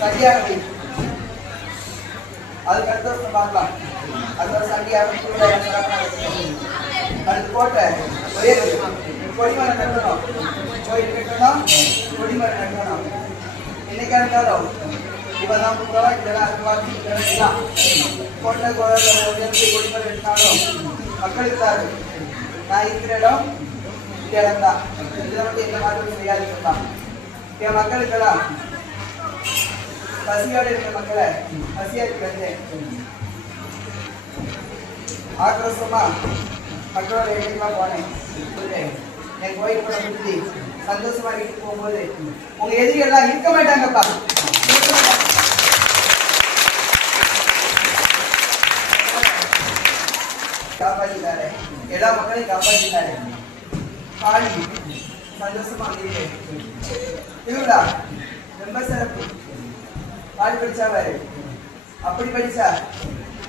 சரியாக வை. அதுக்கு அடுத்த வருஷம் பார்க்கலாம். அடுத்த வருஷம் அடுத்து போட்ட ஒரே கொடிமரம் கட்டணும். கோயில் கட்டணும், கொடிமரம் கட்டணும். இன்னைக்கா இருந்தாலும் இப்பதான் புத்தகம் இதெல்லாம் இதெல்லாம் கொண்ட கொடிமரம் எடுத்தாலும் மக்களுக்கு தான் இருக்கு. நான் இருக்கிற இடம் இந்த இடம் தான். இதை வந்து எந்த மாற்றம் செய்யாதுன்னு தான் என் மக்களுக்கெல்லாம் பசியோடு இருக்கிற மக்களை பசியாக்கி வந்தேன். ஆக்ரோஷமா மக்களோட இடத்துக்குமா போனேன். என் கோயில் கூட முடிஞ்சு சந்தோஷமா வீட்டுக்கு போகும்போது உங்க எதிரிகள்லாம் இருக்க மாட்டாங்கப்பா. காப்பாற்றினாரு, எல்லா மக்களையும் காப்பாற்றினாரு. பாடி சந்தோஷமா திருவிழா ரொம்ப சிறப்பு. பாடி படிச்சாவாரு, அப்படி படிச்சா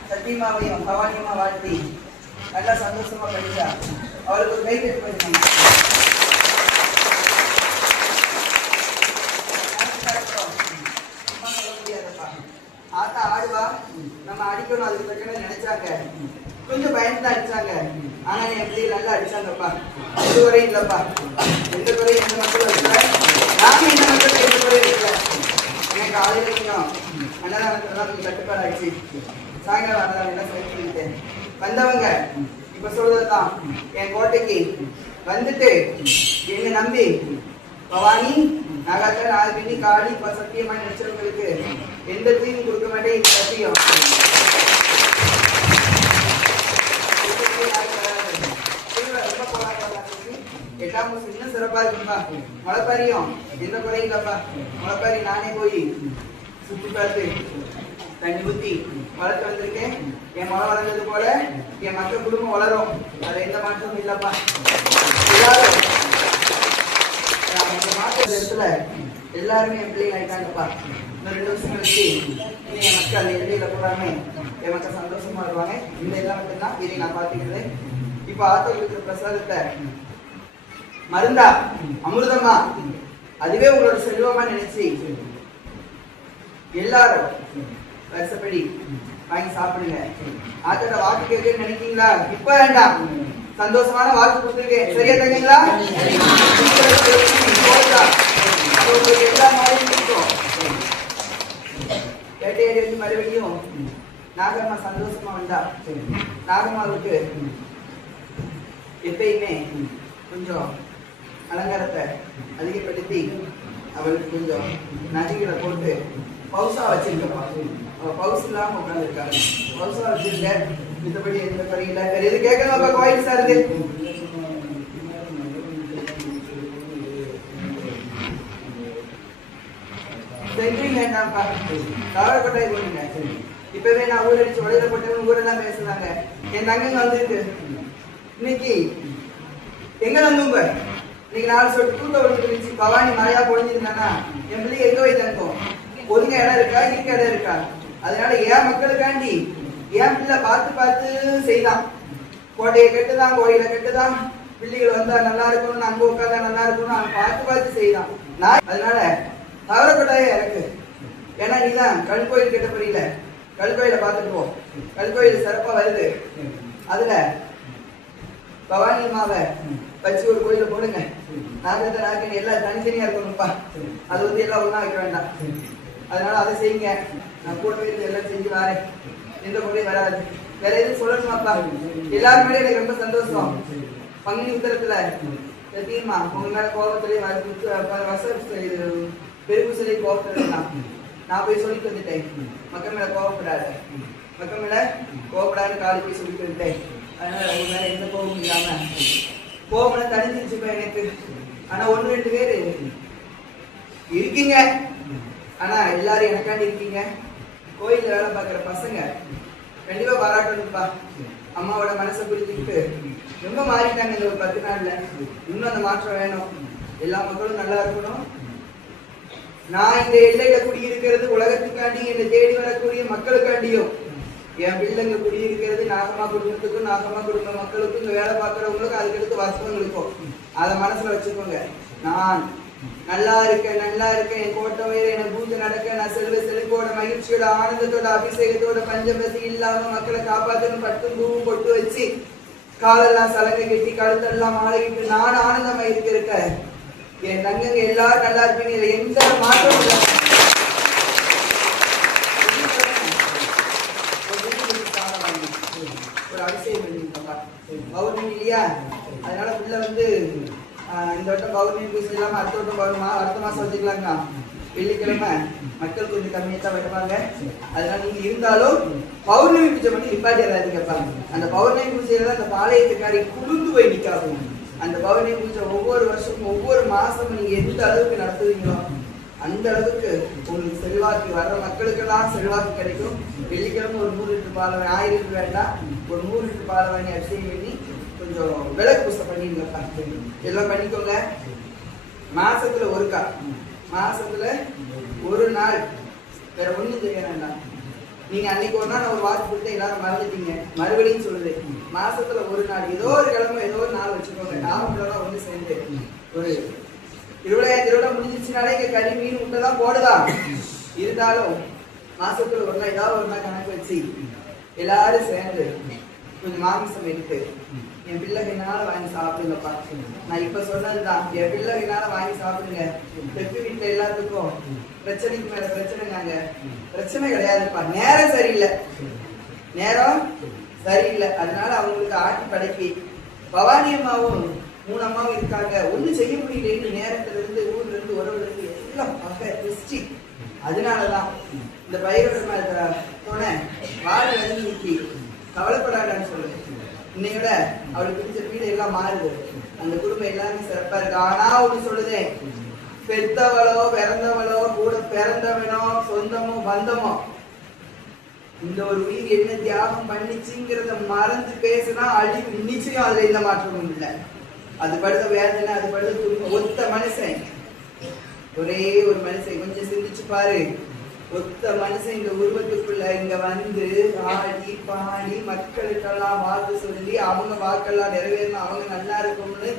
சத்தியமாவையும் பவானியமா வாழ்த்தி நல்லா சந்தோஷமா படிச்சா அவளுக்கு ஒரு கை கட்டு படிச்சாங்க. ஆத்தா ஆடுவா, நம்ம அடிக்கணும் அதுக்கு தக்கன நினைச்சாங்க. கொஞ்சம் பயந்து அடிச்சாங்க. ஆனா என் பிள்ளை நல்லா அடிச்சாங்கப்பா. எந்த குறையும் இல்லப்பா. எந்த குறையும் எந்த மக்களும் இருக்கல. நானும் எந்த மக்களும் எந்த குறையும் இருக்கல. எனக்கு ஆளுநரையும் அன்னதானத்துலாம் கொஞ்சம் கட்டுப்பாடு ஆயிடுச்சு. சாயங்காலம் அன்னதானம் எல்லாம் சரி பண்ணிட்டேன். வந்தவங்க இப்ப சொல்றதுதான் என் கோட்டைக்கு வந்துட்டு என்ன நம்பி பவானி நாகாத்த 4 பின்னி காடி சத்தியமா நினைச்சவங்களுக்கு எந்த தீங்கும் கொடுக்க மாட்டேன். இது சத்தியம். எட்டாம் இன்னும் சிறப்பா இருக்குப்பா. முளைப்பாரியும் எந்த குறையும் இல்லப்பா. முளைப்பாரி நானே போய் சுத்தி பார்த்து தண்ணி ஊத்தி வளர்த்து வந்திருக்கேன். என் மழை வளர்ந்தது போல என் மக்கள் குடும்பம் வளரும். அதுல எந்த மாற்றமும் இல்லப்பா. எல்லாரும் மாற்ற இடத்துல எல்லாருமே என் பிள்ளைங்க ஆயிட்டாங்கப்பா. இன்னும் 2 வருஷம் கழிச்சு என் மக்கள் எல்லையில போறாமே என் மக்கள் சந்தோஷமா வருவாங்க. இந்த எல்லாம் மட்டும்தான் இதை நான் பார்த்துக்கிறேன். இப்ப ஆத்த இருக்கிற பிரசாதத்தை மருந்தா அமிர்தமா அதுவே உங்களோட செல்வமா நினைச்சு எல்லாரும் வருஷப்படி வாங்கி சாப்பிடுங்க. ஆத்தோட வாக்கு கேட்க நினைக்கீங்களா? இப்ப வேண்டாம், சந்தோஷமான வாக்கு கொடுத்துருக்கேன். சரியா தங்கீங்களா? எல்லா மாதிரியும் கொடுத்தோம். வேட்டையாடி வந்து மறுபடியும் நாகம்மா சந்தோஷமா வந்தா நாகம்மாவுக்கு எப்பயுமே கொஞ்சம் அலங்காரத்தை அதிகப்படுத்தி அவளுக்கு கொஞ்சம் நகைகளை போட்டு பவுசா வச்சிருக்கப்பா. அவ பவுஸ் இல்லாம உட்காந்துருக்காங்க. பவுசா வச்சிருக்க. மித்தபடி எந்த குறையில வேற எது கேட்கணும்ப்பா. கோயில் சாருக்கு சென்ட்ரிங் வேண்டாம்ப்பா. தாவரக்கொட்டாய் போடுங்க. இப்பவே நான் ஊரடிச்சு உடையில போட்டவங்க ஊரெல்லாம் பேசுறாங்க. என் தங்கங்க வந்துருக்கு. இன்னைக்கு எங்க நம்புங்க? இன்னைக்கு 4 சொட்டு தூக்க விழுந்துருச்சு. பவானி மழையா பொழிஞ்சிருந்தானா என் பிள்ளை எங்க போய் தங்கும்? ஒதுங்க இடம் இருக்கா? இருக்க இடம் இருக்கா? அதனால என் மக்களுக்காண்டி என் பிள்ளை பார்த்து பார்த்து செய்தான். கோட்டையை கட்டுதான், கோயிலை கட்டுதான். பிள்ளைகள் வந்தா நல்லா இருக்கணும், அங்க உட்காந்தா நல்லா இருக்கணும், அவன் பார்த்து பார்த்து செய்தான். நான் அதனால தவறப்பட்டாயே இறக்கு. ஏன்னா நீதான் கல்கோயில் கட்ட புரியல. கல்கோயில பார்த்துட்டு போ. கல்கோயில் சிறப்பா வருது. அதுல பவானி அம்மாவை வச்சு ஒரு கோயில போடுங்க. நாகத்தை நாகன் எல்லாம் தனித்தனியா இருக்கணும்ப்பா. அது வந்து எல்லாம் ஒண்ணா வைக்க வேண்டாம். அதனால அதை செய்யுங்க. நான் கூட இருந்து எல்லாம் செஞ்சு வரேன். எந்த குறையும் வராது. வேற எதுவும் சொல்லணுமாப்பா? எல்லாருமே எனக்கு ரொம்ப சந்தோஷம். பங்குனி உத்தரத்துல தீர்மா உங்க மேல கோபத்திலே பெருகுசலை கோபத்துல நான் போய் சொல்லிட்டு வந்துட்டேன். மக்கள் மேல கோபப்படாத, மக்கள் மேல கோபப்படாத காலி போய் சொல்லிட்டு வந்துட்டேன். அதனால உங்க மேல எந்த கோபமும் இல்லாம கோபம் தனிஞ்சிருச்சுப்பா எனக்கு. ஆனா 1-2 பேரு இருக்கீங்க. ஆனா எல்லாரும் எனக்காண்டி இருக்கீங்க. கோயில்ல வேலை பார்க்குற பசங்க கண்டிப்பா பாராட்டணும்ப்பா. அம்மாவோட மனசை புரிஞ்சுக்கிட்டு ரொம்ப மாறிட்டாங்க இந்த ஒரு 10 நாள்ல. இன்னும் அந்த மாற்றம் வேணும். எல்லா மக்களும் நல்லா இருக்கணும். நான் இந்த எல்லையில குடியிருக்கிறது உலகத்துக்காண்டி என்னை தேடி வரக்கூடிய மக்களுக்காண்டியும். என் பிள்ளைங்க குடியிருக்கிறது நாகமா குடும்பத்துக்கும், நாகமா குடும்ப மக்களுக்கும், இங்க வேலை பார்க்கறவங்களுக்கும், அதுக்கடுத்து வசனங்களுக்கும். அதை மனசுல வச்சுக்கோங்க. நான் நல்லா இருக்க என் கோட்டை வயிறு என பூத்து நடக்க நான் செல்வோட மகிழ்ச்சியோட ஆனந்தத்தோட அபிஷேகத்தோட பஞ்சபசி இல்லாம மக்களை காப்பாத்தணும் பட்டும் பூவும் பொட்டு வச்சு காலெல்லாம் சலங்கை கட்டி கழுத்தெல்லாம் மாலைகிட்டு நான் ஆனந்தமா இருக்க என் தங்கங்க எல்லாரும் நல்லா இருப்பீங்க. இதுல எந்த மாற்றம் இல்லை. ஒரு அபிஷேகம் பண்ணிருக்கப்பா பௌர்ணமி இல்லையா, அதனால உள்ள இந்த வட்டம் பௌர்ணமி பூஜை இல்லாம அடுத்த வட்டம் அடுத்த மாசம் வச்சுக்கலாங்க. வெள்ளிக்கிழமை மக்கள் கொஞ்சம் கம்மியா தான் வருவாங்க. அதனால நீங்க இருந்தாலும் பௌர்ணமி பூஜை பண்ணி நிப்பாட்டிடாதீங்கப்பா. அந்த பௌர்ணமி பூஜையில தான் அந்த பாளையத்துக்காரி குளிர்ந்து போய் நிக்காகும். அந்த பௌர்ணமி பூஜை ஒவ்வொரு வருஷமும் ஒவ்வொரு மாசமும் நீங்க எந்த அளவுக்கு நடத்துவீங்களோ அந்த அளவுக்கு உங்களுக்கு செல்வாக்கு வர்ற மக்களுக்கெல்லாம் செல்வாக்கு கிடைக்கும். வெள்ளிக்கிழமை ஒரு 100 லிட்டர் பாலை 1000 லிட்டர் வேண்டாம், ஒரு 100 லிட்டர் பாலை வாங்கி அபிஷேகம் பண்ணி கொஞ்சம் விளக்கு பூசை பண்ணிடுங்க. எல்லாம் பண்ணிக்கோங்க. மாசத்துல ஒருக்கா, மாசத்துல ஒரு நாள் வேற ஒண்ணும் செய்ய வேண்டாம். நீங்க அன்னைக்கு ஒரு நாள் ஒரு வாக்கு கொடுத்து எல்லாரும் மறந்துட்டீங்க, மறுபடியும் சொல்லுது. மாசத்துல ஒரு நாள் ஏதோ ஒரு கிழமை ஏதோ ஒரு நாள் வச்சுக்கோங்க. நாமக்கெல்லாம் ஒண்ணு சேர்ந்து ஒரு 20,000 ரூபாய் முடிஞ்சிச்சுனாலே இங்க கறி மீன் முட்டை தான் போடுதான். இருந்தாலும் மாசத்துல ஒரு நாள் ஏதாவது ஒரு நாள் கணக்கு வச்சு எல்லாரும் சேர்ந்து கொஞ்சம் மாமிசம் எடுத்து என் பிள்ளைகளால வாங்கி சாப்பிடுங்கப்பா. நான் இப்ப சொன்னதுதான், என் பிள்ளைகளால வாங்கி சாப்பிடுங்க. தெற்கு வீட்டுல எல்லாத்துக்கும் பிரச்சனைக்கு மேல பிரச்சனைங்க. பிரச்சனை கிடையாதுப்பா, நேரம் சரியில்லை, நேரம் சரியில்லை. அதனால அவங்களுக்கு ஆட்டி படைக்கி பவானி அம்மாவும் 3 அம்மாவும் இருக்காங்க. ஒண்ணும் செய்ய முடியல. நேரத்துல இருந்து ஊர்ல இருந்து உறவுல இருந்து எல்லாம் பக்க திருஷ்டி. அதனாலதான் இந்த பயிரோட துணை வாழை நீக்கி கவலைப்படாதான்னு சொல்லுங்க. இன்னையோட அவளுக்கு பிடிச்ச வீடு எல்லாம் மாறுது, அந்த குடும்பம் எல்லாமே சிறப்பா இருக்கு. ஆனா ஒண்ணு சொல்லுதேன், பெத்தவளோ பிறந்தவளோ கூட பிறந்தவனோ சொந்தமோ பந்தமோ இந்த ஒரு உயிர் என்ன தியாகம் பண்ணிச்சுங்கிறத மறந்து பேசினா அழிவு நிச்சயம். அதுல எந்த மாற்றமும் இல்லை. அது படுத்த வேதனை, அது படுத்த துன்பம். ஒத்த மனுஷன், ஒரே ஒரு மனுஷன், கொஞ்சம் சிந்திச்சு பாரு. ஒத்த மனுஷன் இந்த உருவத்துக்குள்ள இங்க ஆடி பாடி மக்களுக்கெல்லாம் வாக்கு சொல்லி அவங்க வாக்கெல்லாம் நிறைவேறணும், அவங்க நல்லா இருக்கும்னு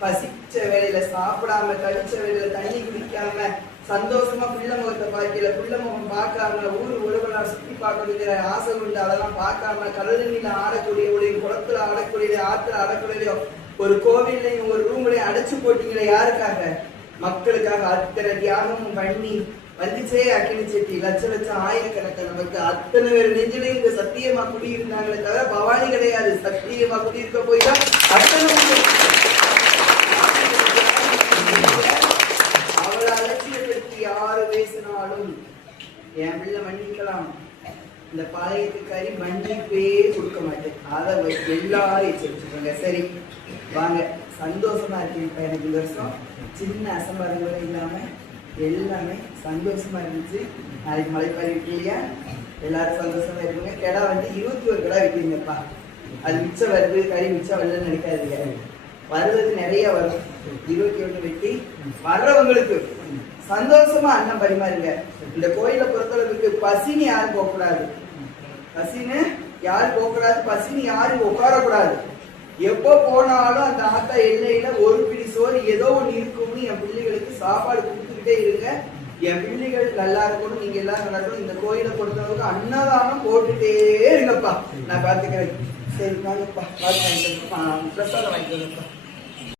பசிச்ச வேலையில சாப்பிடாம, கழிச்ச வேலையில தண்ணி குடிக்காம, சந்தோஷமா பிள்ளை முகத்தை பார்க்கல, பிள்ளை முகம் பார்க்காம, உறவுகளா சுத்தி பார்க்கணுங்கிற ஆசை உண்டு, அதெல்லாம் பார்க்காம, கடலில ஆடக்கூடிய குளத்துல ஆடக்கூடிய ஆத்துல ஆடக்கூடிய ஒரு கோவிலையும் ஒரு ரூம்லையும் அடைச்சு போட்டீங்களே யாருக்காக? மக்களுக்காக. அத்தனை தியாகமும் பண்ணி வந்துச்சே அக்கினி செட்டி லட்சம் ஆயிரக்கணக்கான நமக்கு அத்தனை பேர் நெஞ்சிலையும் இந்த சத்தியமா குடியிருந்தாங்களே தவிர பவானி கிடையாது. சத்தியமா குடியிருக்க போய் தான் அத்தனை அவளை அலட்சியப்படுத்தி யாரு பேசினாலும் என் பிள்ளை மன்னிக்கலாம், இந்த பாளையத்துக்காரி மன்னிப்பே கொடுக்க மாட்டேன். அதை எல்லாரும் எச்சரிச்சுக்கோங்க. சரி வாங்க, சந்தோஷமா இருக்கேன். எனக்கு இந்த வருஷம் சின்ன அசம்பாதங்களும் இல்லாம எல்லாமே சந்தோஷமா இருந்துச்சு. நாளைக்கு மலைப்பாரி விட்டீங்க, எல்லாரும் சந்தோஷமா இருக்குங்க. கிடா 21 கிடா விட்டீங்கப்பா. அது மிச்சம் வருது, கறி மிச்சம் வரலன்னு நினைக்காதீங்க. வருவது நிறைய வரும். 21 வெட்டி வர்றவங்களுக்கு சந்தோஷமா அன்னம் பரிமாறுங்க. இந்த கோயிலை பொறுத்தளவுக்கு பசினி யாரும் போகக்கூடாது, பசின்னு யாரும் போகக்கூடாது, பசினி யாரும் உட்காரக்கூடாது. எப்போ போனாலும் அந்த ஆத்தா எல்லையில ஒரு பிடி சோறு ஏதோ ஒண்ணு இருக்கும்னு என் பிள்ளைகளுக்கு சாப்பாடு கொடுத்துக்கிட்டே இருங்க. என் பிள்ளைகள் நல்லா இருக்கணும், நீங்க எல்லாரும் நல்லா இருக்கணும். இந்த கோயிலை பொறுத்தளவுக்கு அன்னதானம் போட்டுட்டே இருங்கப்பா, நான் பாத்துக்கிறேன். சரி வாங்கப்பா, பிரசாதம் வாங்கிக்கோங்கப்பா.